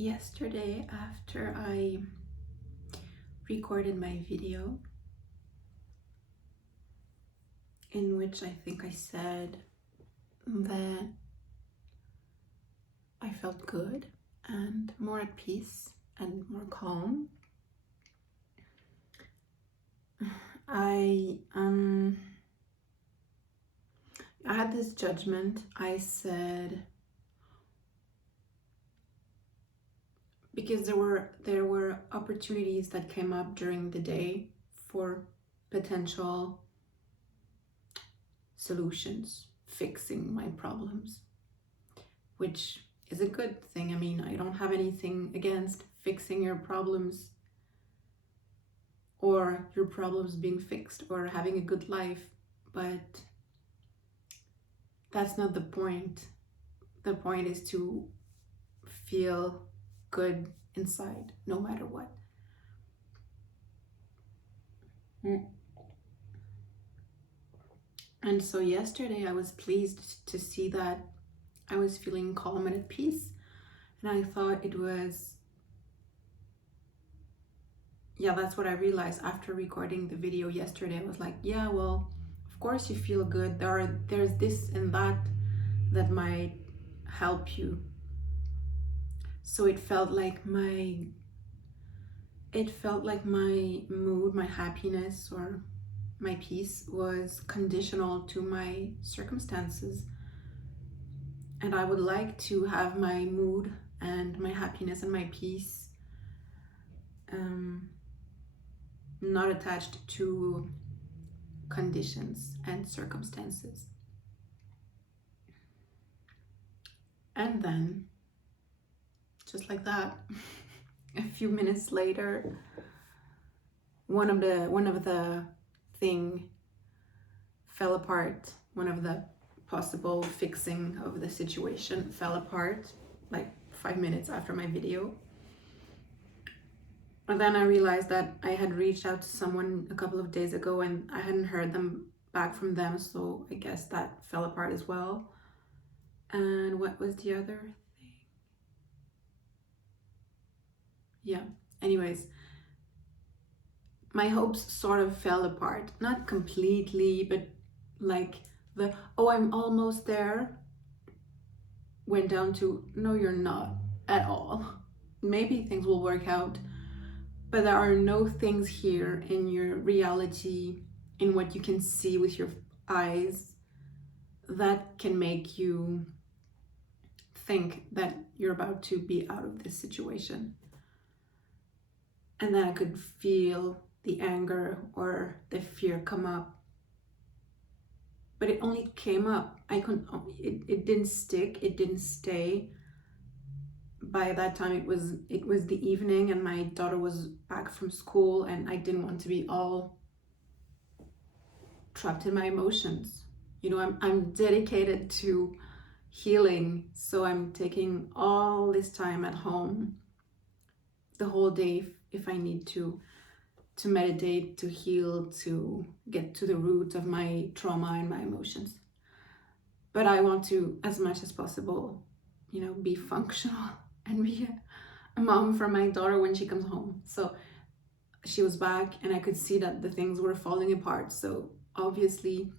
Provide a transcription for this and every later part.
Yesterday, after I recorded my video, in which I think I said that I felt good and more at peace and more calm, I had this judgment. I said, because there were opportunities that came up during the day for potential solutions, fixing my problems, which is a good thing. I mean, I don't have anything against fixing your problems or your problems being fixed or having a good life, but that's not the point. The point is to feel good inside, no matter what. And so yesterday I was pleased to see that I was feeling calm and at peace. And I thought it was, that's what I realized after recording the video yesterday. I was like, yeah, well, of course you feel good. There's this and that that might help you. So it felt like my mood, my happiness, or my peace was conditional to my circumstances. And I would like to have my mood and my happiness and my peace not attached to conditions and circumstances. And then, just like that, a few minutes later, one of the thing fell apart. One of the possible fixing of the situation fell apart, like 5 minutes after my video. And then I realized that I had reached out to someone a couple of days ago and I hadn't heard back from them, so I guess that fell apart as well. And what was the other thing? Yeah, anyways, my hopes sort of fell apart. Not completely, but like I'm almost there went down to, no, you're not at all. Maybe things will work out, but there are no things here in your reality, in what you can see with your eyes, that can make you think that you're about to be out of this situation. And then I could feel the anger or the fear come up. But it only came up. It didn't stick, it didn't stay. By that time it was the evening and my daughter was back from school and I didn't want to be all trapped in my emotions. I'm dedicated to healing, so I'm taking all this time at home, the whole day, if I need to meditate, to heal, to get to the root of my trauma and my emotions. But I want to, as much as possible, be functional and be a mom for my daughter when she comes home. So she was back and I could see that the things were falling apart. So obviously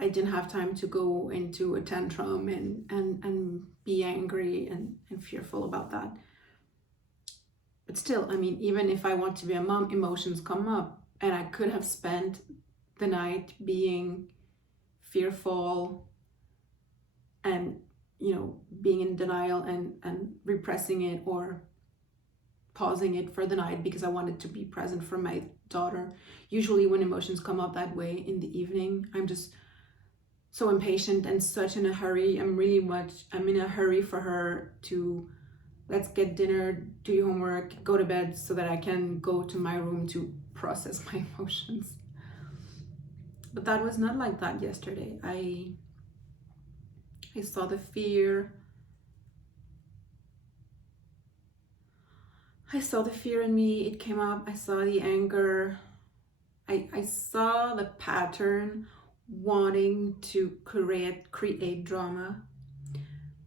I didn't have time to go into a tantrum and be angry and fearful about that. But still, I mean, even if I want to be a mom, emotions come up, and I could have spent the night being fearful and, being in denial and repressing it or pausing it for the night because I wanted to be present for my daughter. Usually when emotions come up that way in the evening, I'm just so impatient and such in a hurry. I'm in a hurry for her to, let's get dinner, do your homework, go to bed, so that I can go to my room to process my emotions. But that was not like that yesterday. I saw the fear. I saw the fear in me. It came up. I saw the anger. I saw the pattern wanting to create drama.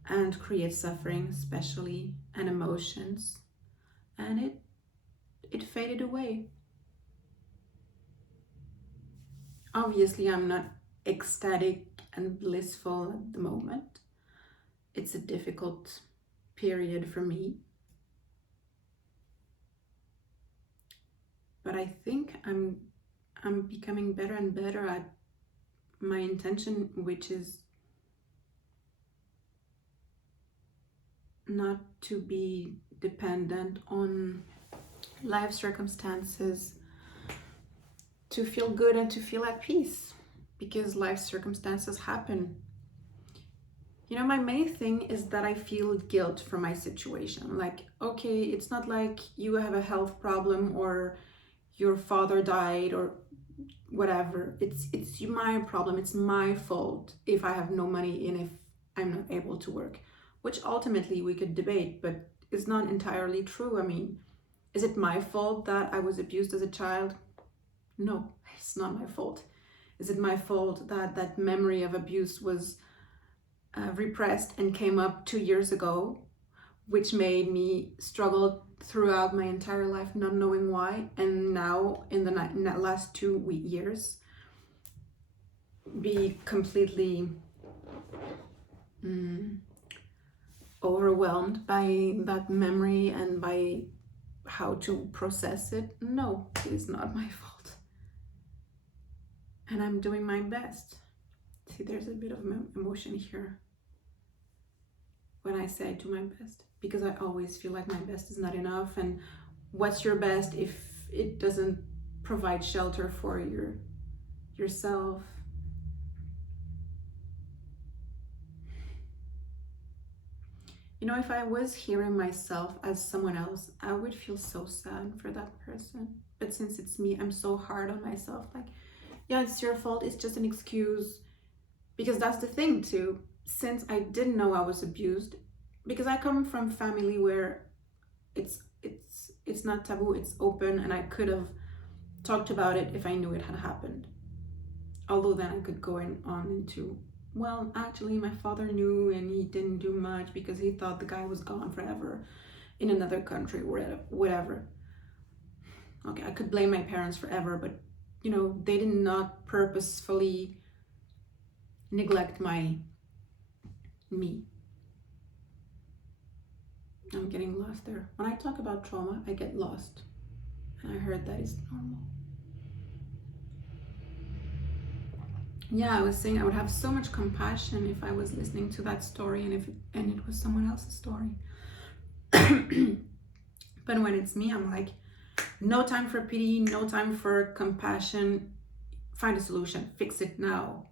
and create suffering, especially, and emotions. And it faded away. Obviously, I'm not ecstatic and blissful at the moment. It's a difficult period for me. But I think I'm becoming better and better at my intention, which is not to be dependent on life circumstances to feel good and to feel at peace, because life circumstances happen. You know, my main thing is that I feel guilt for my situation. Like, okay, it's not like you have a health problem or your father died or whatever. It's my problem. It's my fault if I have no money and if I'm not able to work, which ultimately we could debate, but it's not entirely true. I mean, is it my fault that I was abused as a child? No, it's not my fault. Is it my fault that that memory of abuse was repressed and came up 2 years ago, which made me struggle throughout my entire life, not knowing why, and now in the last 2 years, be completely overwhelmed by that memory and by how to process it? No, it is not my fault. And I'm doing my best. See, there's a bit of emotion here when I say I do my best, because I always feel like my best is not enough. And what's your best if it doesn't provide shelter for yourself? You know, if I was hearing myself as someone else, I would feel so sad for that person. But since it's me, I'm so hard on myself. Like, yeah, it's your fault. It's just an excuse. Because that's the thing too. Since I didn't know I was abused, because I come from family where it's not taboo, it's open, and I could have talked about it if I knew it had happened. Although then I could go on into, well, actually my father knew and he didn't do much because he thought the guy was gone forever in another country, whatever. Okay, I could blame my parents forever, but you know, they did not purposefully neglect me. I'm getting lost there. When I talk about trauma, I get lost. And I heard that is normal. Yeah, I was saying I would have so much compassion if I was listening to that story and it was someone else's story. But when it's me, I'm like, no time for pity, no time for compassion. Find a solution, fix it now.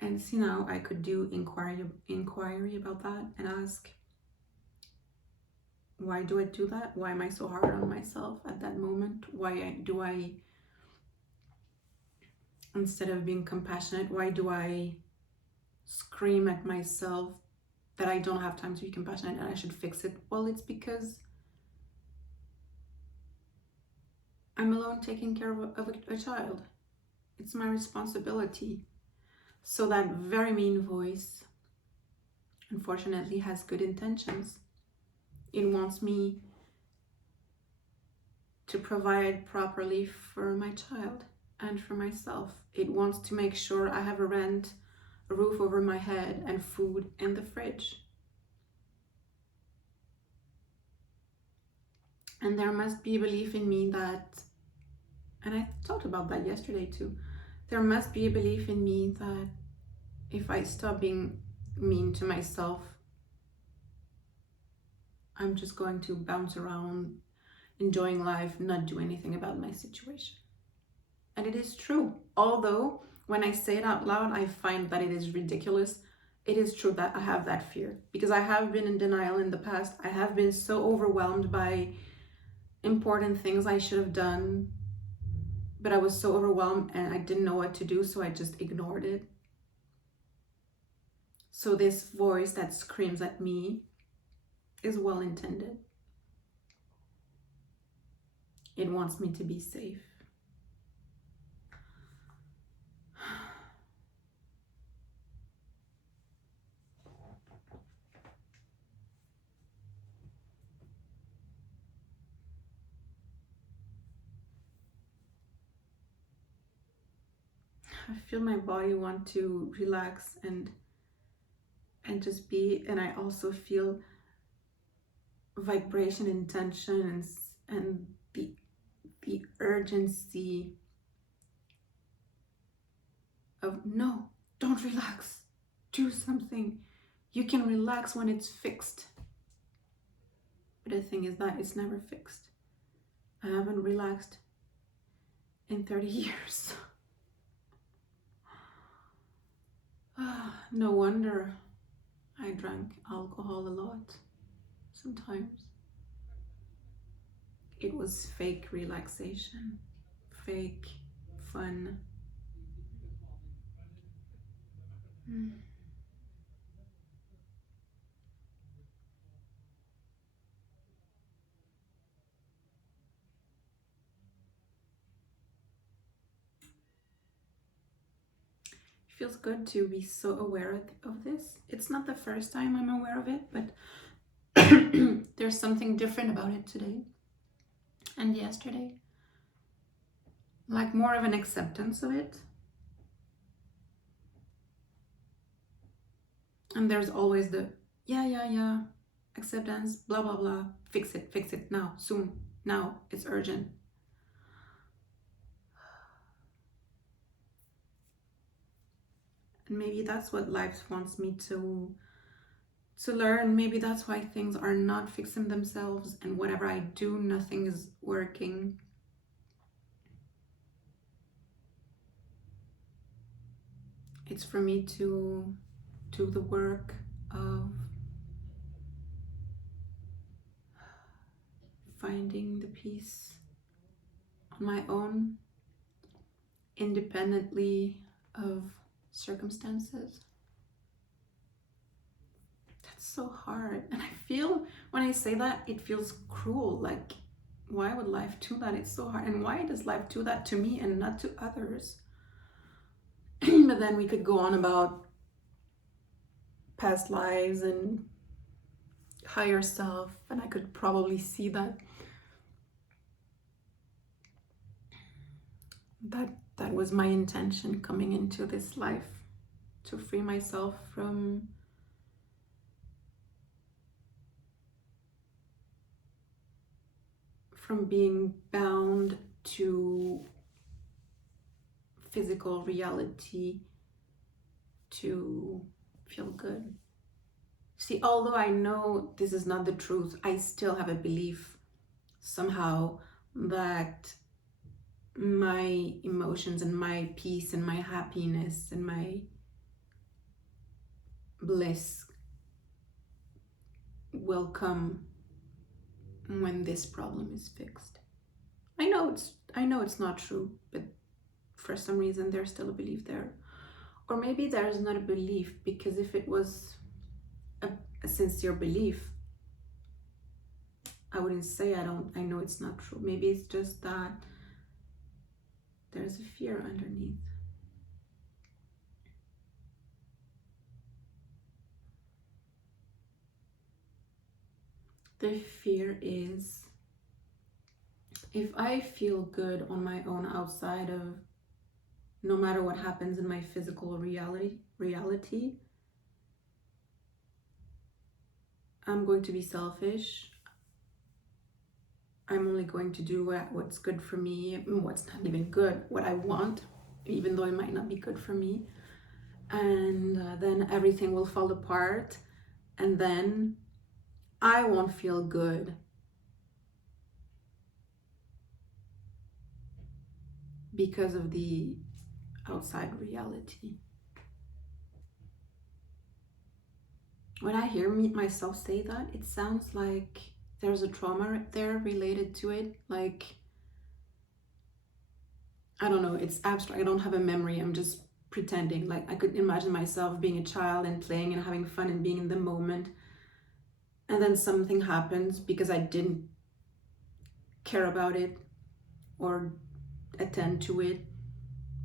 And see, now I could do inquiry about that and ask, why do I do that? Why am I so hard on myself at that moment? Why do I, instead of being compassionate, why do I scream at myself that I don't have time to be compassionate and I should fix it? Well, it's because I'm alone taking care of a child. It's my responsibility. So that very mean voice, unfortunately, has good intentions. It wants me to provide properly for my child and for myself. It wants to make sure I have a rent, a roof over my head, and food in the fridge. And there must be a belief in me that, and I talked about that yesterday too, there must be a belief in me that if I stop being mean to myself, I'm just going to bounce around, enjoying life, not do anything about my situation. And it is true. Although when I say it out loud, I find that it is ridiculous. It is true that I have that fear because I have been in denial in the past. I have been so overwhelmed by important things I should have done, but I was so overwhelmed and I didn't know what to do, so I just ignored it. So this voice that screams at me is well intended. It wants me to be safe. I feel my body want to relax and just be, and I also feel vibration and tension and the urgency of no, don't relax, do something. You can relax when it's fixed. But the thing is that it's never fixed. I haven't relaxed in 30 years. No wonder I drank alcohol a lot. Sometimes it was fake relaxation, fake fun. It feels good to be so aware of this. It's not the first time I'm aware of it, but there's something different about it today and yesterday. Like more of an acceptance of it. And there's always the yeah, acceptance, blah, blah, blah. Fix it now, soon, now, it's urgent. And maybe that's what life wants me to learn. Maybe that's why things are not fixing themselves, and whatever I do, nothing is working. It's for me to do the work of finding the peace on my own, independently of circumstances. That's so hard. And I feel, when I say that, it feels cruel. Like, why would life do that? It's so hard. And why does life do that to me and not to others? But then we could go on about past lives and higher self, and I could probably see that was my intention coming into this life, to free myself from being bound to physical reality to feel good. See, although I know this is not the truth, I still have a belief somehow that my emotions and my peace and my happiness and my bliss will come when this problem is fixed. I know it's not true, but for some reason there's still a belief there. Or maybe there's not a belief, because if it was a sincere belief, I wouldn't say I know it's not true. Maybe it's just that there's a fear underneath. The fear is, if I feel good on my own outside of, no matter what happens in my physical reality, I'm going to be selfish. I'm only going to do what's good for me, what's not even good, what I want, even though it might not be good for me. And then everything will fall apart, and then I won't feel good because of the outside reality. When I hear myself say that, it sounds like there's a trauma there related to it. Like, I don't know, it's abstract. I don't have a memory. I'm just pretending. Like, I could imagine myself being a child and playing and having fun and being in the moment. And then something happens because I didn't care about it or attend to it,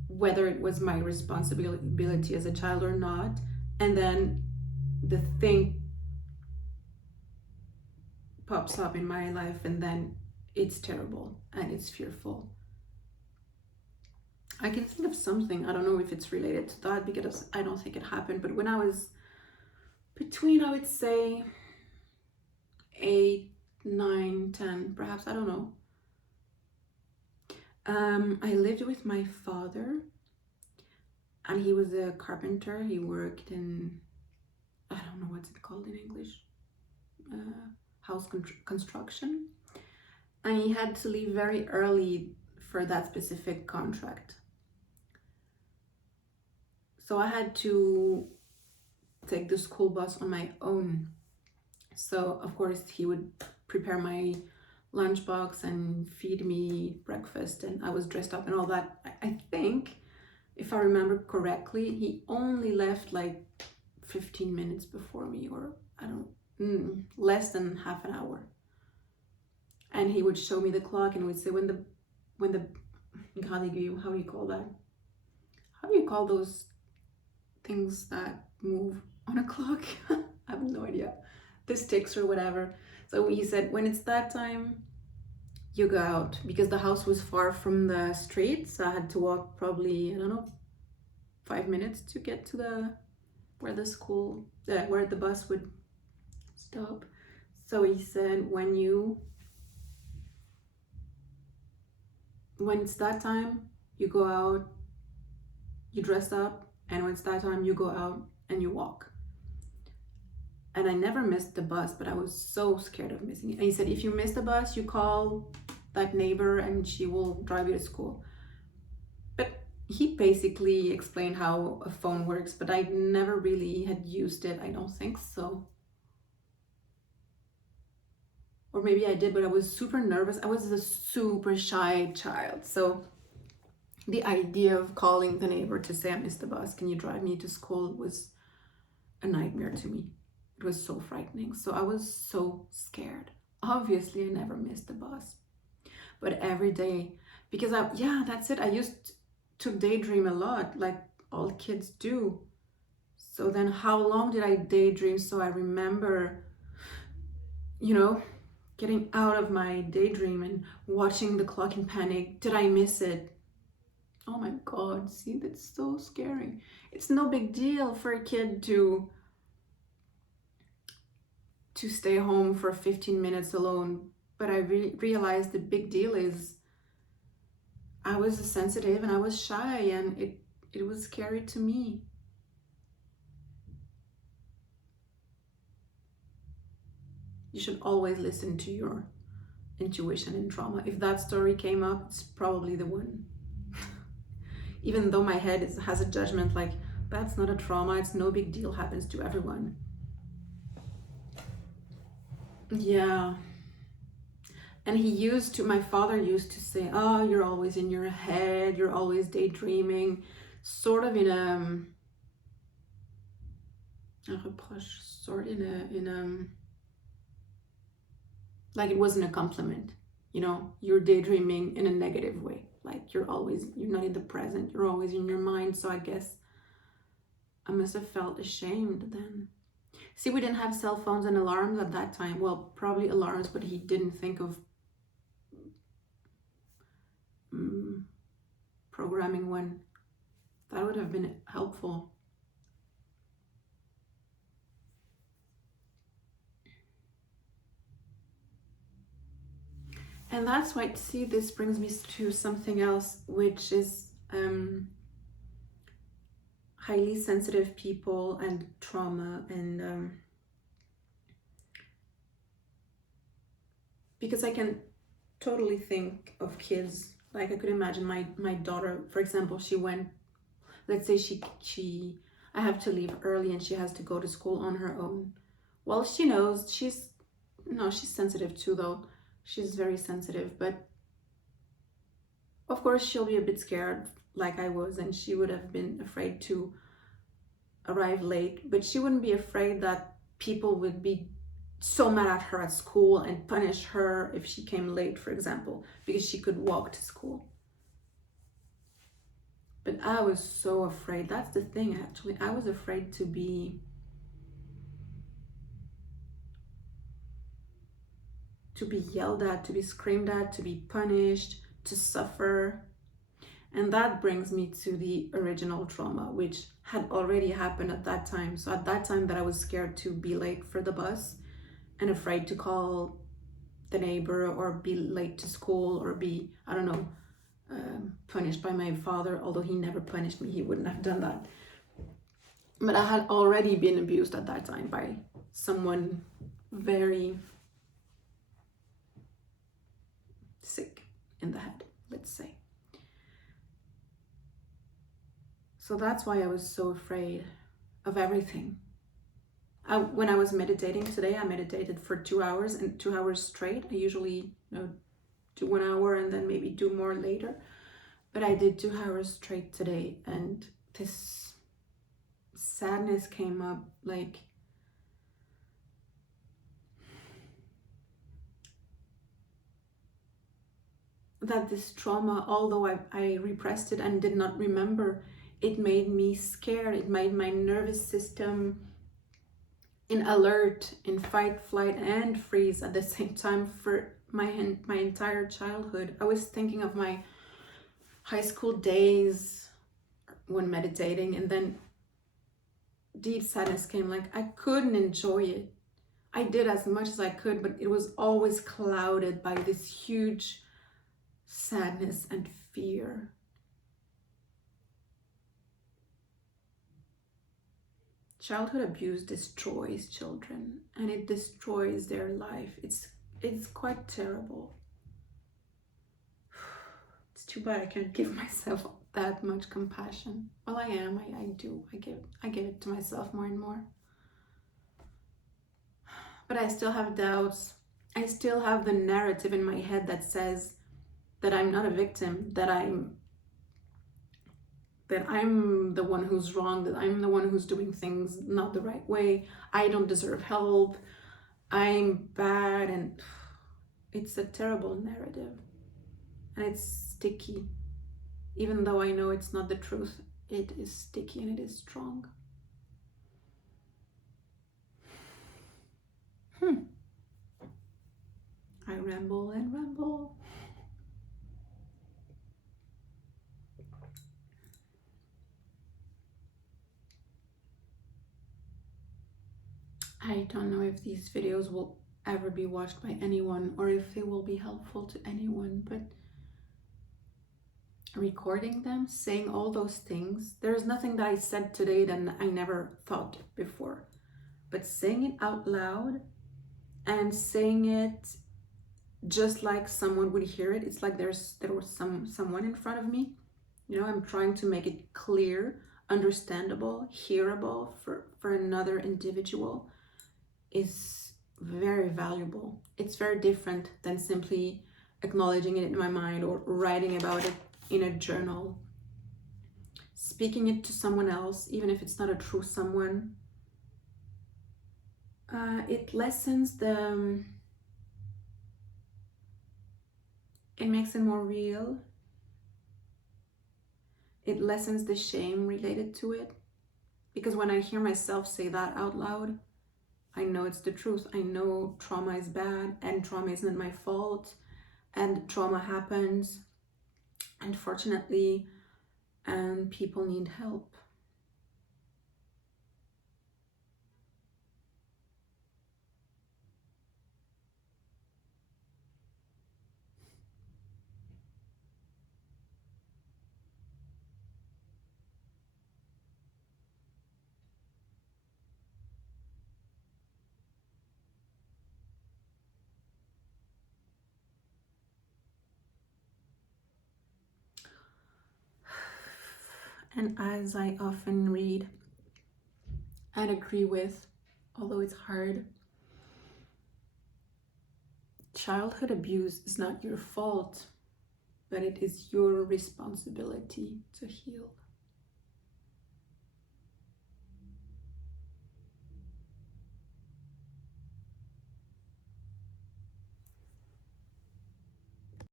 whether it was my responsibility as a child or not. And then the thing pops up in my life, and then it's terrible and it's fearful. I can think of something. I don't know if it's related to that because I don't think it happened. But when I was between, I would say 8, 9, 10, perhaps, I don't know. I lived with my father, and he was a carpenter. He worked in, I don't know what's it called in English, house construction. And he had to leave very early for that specific contract. So I had to take the school bus on my own. So of course he would prepare my lunchbox and feed me breakfast, and I was dressed up and all that. I think, if I remember correctly, he only left like 15 minutes before me, or I don't, less than half an hour. And he would show me the clock and would say when the how do you call that? How do you call those things that move on a clock? I have no idea. The sticks or whatever. So he said, when it's that time, you go out, because the house was far from the street. So I had to walk probably, I don't know, 5 minutes to get to where the bus would stop. So he said, when it's that time, you go out, you dress up, and when it's that time, you go out and you walk. And I never missed the bus, but I was so scared of missing it. And he said, if you miss the bus, you call that neighbor and she will drive you to school. But he basically explained how a phone works, but I never really had used it. I don't think so. Or maybe I did, but I was super nervous. I was a super shy child. So the idea of calling the neighbor to say I missed the bus, can you drive me to school, was a nightmare to me. It was so frightening. So I was so scared. Obviously, I never missed the bus. But every day, because that's it. I used to daydream a lot, like all kids do. So then how long did I daydream? So I remember, getting out of my daydream and watching the clock in panic. Did I miss it? Oh my God, see, that's so scary. It's no big deal for a kid to stay home for 15 minutes alone. But I realized the big deal is I was sensitive and I was shy, and it was scary to me. You should always listen to your intuition in trauma. If that story came up, it's probably the one. Even though my head has a judgment like, that's not a trauma, it's no big deal, happens to everyone. Yeah. And my father used to say, oh, you're always in your head, you're always daydreaming, sort of in a reproche, like it wasn't a compliment, you're daydreaming in a negative way. Like you're not in the present, you're always in your mind. So I guess I must have felt ashamed then. See, we didn't have cell phones and alarms at that time. Well, probably alarms, but he didn't think of programming one. That would have been helpful. And that's why, see, this brings me to something else, which is highly sensitive people and trauma. And because I can totally think of kids, like I could imagine my daughter, for example, let's say I have to leave early and she has to go to school on her own. Well, she knows she's sensitive too, though. She's very sensitive, but of course she'll be a bit scared like I was, and she would have been afraid to arrive late, but she wouldn't be afraid that people would be so mad at her at school and punish her if she came late, for example, because she could walk to school. But I was so afraid. That's the thing, actually. I was afraid to be yelled at, to be screamed at, to be punished, to suffer. And that brings me to the original trauma, which had already happened at that time. So at that time that I was scared to be late for the bus and afraid to call the neighbor or be late to school or be, I don't know, punished by my father, although he never punished me, he wouldn't have done that. But I had already been abused at that time by someone very sick in the head, let's say. So that's why I was so afraid of everything. When I was meditating today, I meditated for 2 hours and 2 hours straight. I usually do 1 hour and then maybe do more later. But I did 2 hours straight today, and this sadness came up, like that this trauma, although I repressed it and did not remember, it made me scared. It made my nervous system in alert, in fight, flight, and freeze at the same time for my entire childhood. I was thinking of my high school days when meditating, and then deep sadness came. Like, I couldn't enjoy it. I did as much as I could, but it was always clouded by this huge sadness and fear. Childhood abuse destroys children, and it destroys their life. It's quite terrible. It's too bad I can't give myself that much compassion. Well, I am. I do. I give it to myself more and more. But I still have doubts. I still have the narrative in my head that says that I'm not a victim, that I'm the one who's wrong, that I'm the one who's doing things not the right way. I don't deserve help. I'm bad, and it's a terrible narrative. And it's sticky. Even though I know it's not the truth, it is sticky and it is strong. I ramble and ramble. I don't know if these videos will ever be watched by anyone or if they will be helpful to anyone, but recording them, saying all those things, there's nothing that I said today that I never thought before, but saying it out loud and saying it just like someone would hear it, it's like there was someone in front of me. I'm trying to make it clear, understandable, hearable for another individual is very valuable. It's very different than simply acknowledging it in my mind or writing about it in a journal. Speaking it to someone else, even if it's not a true someone, it lessens it makes it more real. It lessens the shame related to it. Because when I hear myself say that out loud, I know it's the truth. I know trauma is bad and trauma isn't my fault and trauma happens, unfortunately, and people need help. And as I often read and agree with, although it's hard, childhood abuse is not your fault, but it is your responsibility to heal.